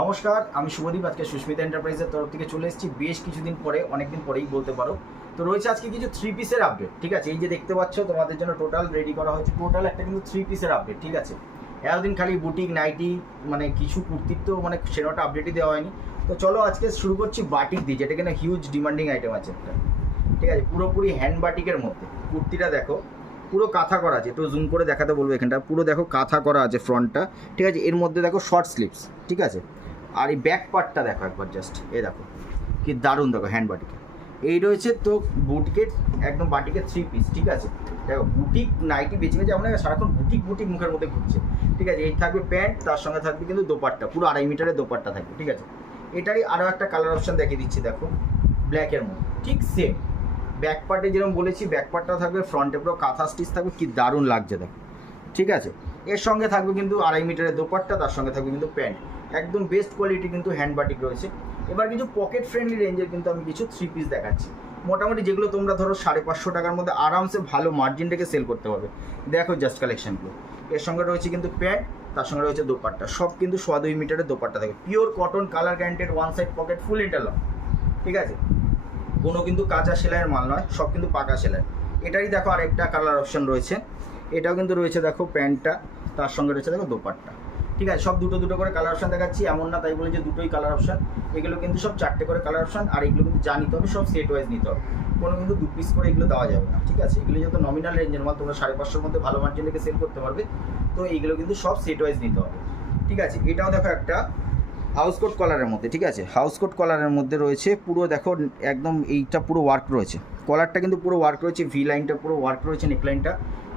নমস্কার, আমি শুভদীপ। আজকে সুস্মিতা এন্টারপ্রাইজের তরফ থেকে চলে এসেছি বেশ কিছুদিন পরে, অনেকদিন পরেই বলতে পারো। তো রয়েছে আজকে কিছু 3 পিসের আপডেট। ঠিক আছে, এই যে দেখতে পাচ্ছ তোমাদের জন্য টোটাল রেডি করা হয়েছে, টোটাল একটা কিন্তু 3 পিসের আপডেট। ঠিক আছে, এতদিন খালি বুটিক নাইটি মানে কিছু কুর্তির তো মানে সেরকম আপডেটই দেওয়া হয়নি। তো চলো আজকে শুরু করছি বাটিক দিয়ে, যেটা কিনা হিউজ ডিমান্ডিং আইটেম আছে একটা। ঠিক আছে, পুরোপুরি হ্যান্ড বাটিকের মধ্যে কুর্তিটা দেখো, পুরো কাঁথা করা আছে। একটু জুম করে দেখাতে বলবো, এখানটা পুরো দেখো কাঁথা করা আছে ফ্রন্টটা। ঠিক আছে, এর মধ্যে দেখো শর্ট স্লিভস। ঠিক আছে, আর এই ব্যাক পার্টটা দেখো একবার জাস্ট, এই দেখো কি দারুণ, দেখো হ্যান্ড বাটিকে এই রয়েছে। তো বুটিকের একদম বাটিকের 3 পিস। ঠিক আছে, দেখো বুটিক নাইটি বেঁচে গেছে, আমরা সারাক্ষণ বুটিক বুটিক মুখের মধ্যে ঘুরছে। ঠিক আছে, এই থাকবে প্যান্ট, তার সঙ্গে থাকবে কিন্তু দোপাট্টা, পুরো 2.5 মিটারের দোপাট্টা থাকবে। ঠিক আছে, এটারই আরও একটা কালার অপশান দেখিয়ে দিচ্ছি, দেখো ব্ল্যাকের মধ্যে ঠিক সেম। ব্যাক পার্টে যেরকম বলেছি, ব্যাক পার্টটাও থাকবে, ফ্রন্টে পুরো কাঁথা স্টিচ থাকবে, কি দারুণ লাগছে দেখো। ঠিক আছে, এর সঙ্গে থাকবে কিন্তু 2.5 মিটারের দোপাট্টা, তার সঙ্গে থাকবে কিন্তু প্যান্ট। একদম বেস্ট কোয়ালিটি কিন্তু হ্যান্ড বাটিক রয়েছে। এবার কিছু পকেট ফ্রেন্ডলি রেঞ্জের কিন্তু আমি কিছু 3 পিস দেখাচ্ছি, মোটামুটি যেগুলো তোমরা ধরো 550 টাকার মধ্যে আরামসে ভালো মার্জিন রেখে সেল করতে পারবে। দেখো জাস্ট কালেকশনগুলো, এর সঙ্গে রয়েছে কিন্তু প্যান্ট, তার সঙ্গে রয়েছে দোপাট্টা, সব কিন্তু 2.5 মিটারের দোপাট্টা থাকে, pure cotton, colour guaranteed, one side pocket, full interlock. ঠিক আছে, কোনো কিন্তু কাঁচা সেলাইয়ের মাল নয়, সব কিন্তু পাকা সেলাই। এটারই দেখো আরেকটা কালার অপশান রয়েছে, এটাও কিন্তু রয়েছে দেখো প্যান্টটা, তার সঙ্গে রয়েছে দেখো দোপাট্টা। ঠিক আছে, সব দুটো দুটো করে কালার অপশান দেখাচ্ছি, এমন না তাই বলে যে দুটোই কালার অপশান। এগুলো কিন্তু সব 4টে করে কালার অপশান, আর এগুলো কিন্তু যা নিতে হবে সব সেট ওয়াইজ নিতে হবে, কোনো কিন্তু 2 পিস করে এগুলো দেওয়া যাবে না। ঠিক আছে, এগুলো যেহেতু নমিনাল রেঞ্জের মাল, তোমরা 550-র মধ্যে ভালো মার্জিন রেখে সেল করতে পারবে, তো এইগুলো কিন্তু সব সেট ওয়াইজ নিতে হবে। ঠিক আছে, এটাও দেখো একটা হাউস কোট কলারের মধ্যে। ঠিক আছে, হাউস কোট কলারের মধ্যে রয়েছে পুরো দেখো একদম এইটা পুরো ওয়ার্ক রয়েছে, কলারটা কিন্তু পুরো ওয়ার্ক রয়েছে, ভি লাইনটা পুরো ওয়ার্ক রয়েছে, নেকলাইনটা,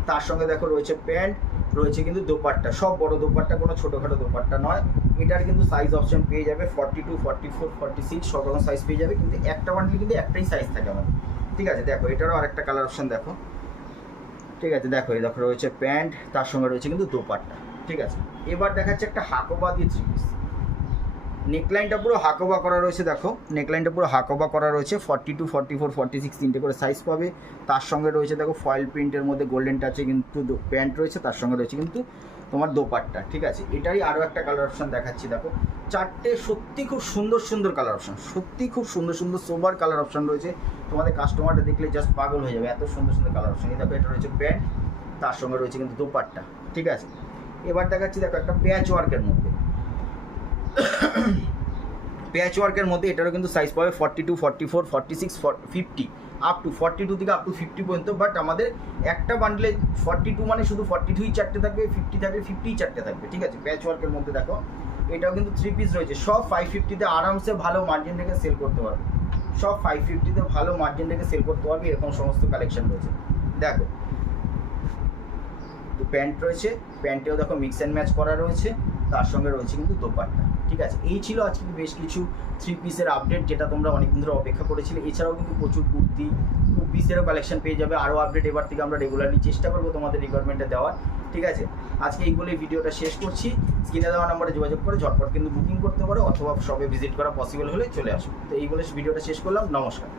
তার সঙ্গে দেখো রয়েছে প্যান্ট, রয়েছে কিন্তু দোপাট্টা, সব বড় দোপাট্টা, কোনো ছোটোখাটো দোপাট্টা নয়। এটার কিন্তু সাইজ অপশন পেয়ে যাবে 42, 44, 46 সব রকম সাইজ পেয়ে যাবে, কিন্তু একটা বান্ডেল কিন্তু একটাই সাইজ থাকে আমাদের। ঠিক আছে, দেখো এটারও আরেকটা কালার অপশন দেখো। ঠিক আছে, দেখো এই দেখো রয়েছে প্যান্ট, তার সঙ্গে রয়েছে কিন্তু দোপাট্টা। ঠিক আছে, এবার দেখাচ্ছে একটা হাকোবা দিয়ে 3 পিস। নেকলাইনটা পুরো হাকোবা করা রয়েছে, দেখো নেকলাইনটা পুরো হাকোবা করা রয়েছে, 42, 44, 46 তিনটে করে সাইজ পাবে। তার সঙ্গে রয়েছে দেখো ফয়েল প্রিন্টের মধ্যে গোল্ডেন টাচে কিন্তু প্যান্ট রয়েছে, তার সঙ্গে রয়েছে কিন্তু তোমার দোপাট্টা। ঠিক আছে, এটারই আরও একটা কালার অপশান দেখাচ্ছি, দেখো 4টে সত্যি খুব সুন্দর সুন্দর কালার অপশান, সত্যি খুব সুন্দর সুন্দর সোবার কালার অপশান রয়েছে। তোমাদের কাস্টমারটা দেখলে জাস্ট পাগল হয়ে যাবে, এত সুন্দর সুন্দর কালার অপশান। এই দেখো এটা রয়েছে প্যান্ট, তার সঙ্গে রয়েছে কিন্তু দোপাট্টা। ঠিক আছে, এবার দেখাচ্ছি দেখো একটা প্যাচ ওয়ার্কের মধ্যে, প্যাচ ওয়ার্কের মধ্যে এটারও কিন্তু সাইজ পাবে 42, 44, 46, 50 আপ টু 42 থেকে আপ টু 50 পর্যন্ত। বাট আমাদের একটা বান্ডেলে 42 মানে শুধু 42ই 4টে থাকবে, 50 থাকবে 50ই 4টে থাকবে। ঠিক আছে, প্যাচ ওয়ার্কের মধ্যে দেখো এটাও কিন্তু 3 পিস রয়েছে, সব 550-তে আরামসে ভালো মার্জিন রেখে সেল করতে পারবে, সব 550-তে ভালো মার্জিন রেখে সেল করতে পারবে, এরকম সমস্ত কালেকশন রয়েছে। দেখো তো প্যান্ট রয়েছে, প্যান্টেও দেখো মিক্স অ্যান্ড ম্যাচ করা রয়েছে, তার সঙ্গে রয়েছে কিন্তু দোপাট্টা। ঠিক আছে, এই ছিল আজকে বেশ কিছু 3 পিসের আপডেট, যেটা তোমরা অনেকদিন ধরে অপেক্ষা করেছিলে। এছাড়াও কিন্তু প্রচুর কুর্তি, 2 পিসেরও কালেকশন পেয়ে যাবে। আরও আপডেট এবার থেকে আমরা রেগুলারলি চেষ্টা করবো তোমাদের রিকোয়ারমেন্টে দেওয়ার। ঠিক আছে, আজকে এই বলে ভিডিওটা শেষ করছি। স্ক্রিনে দেওয়া নাম্বারে যোগাযোগ করে ঝটপট কিন্তু বুকিং করতে পারো, অথবা সবে ভিজিট করা পসিবল হলে চলে আসো। তো এই বলে ভিডিওটা শেষ করলাম, নমস্কার।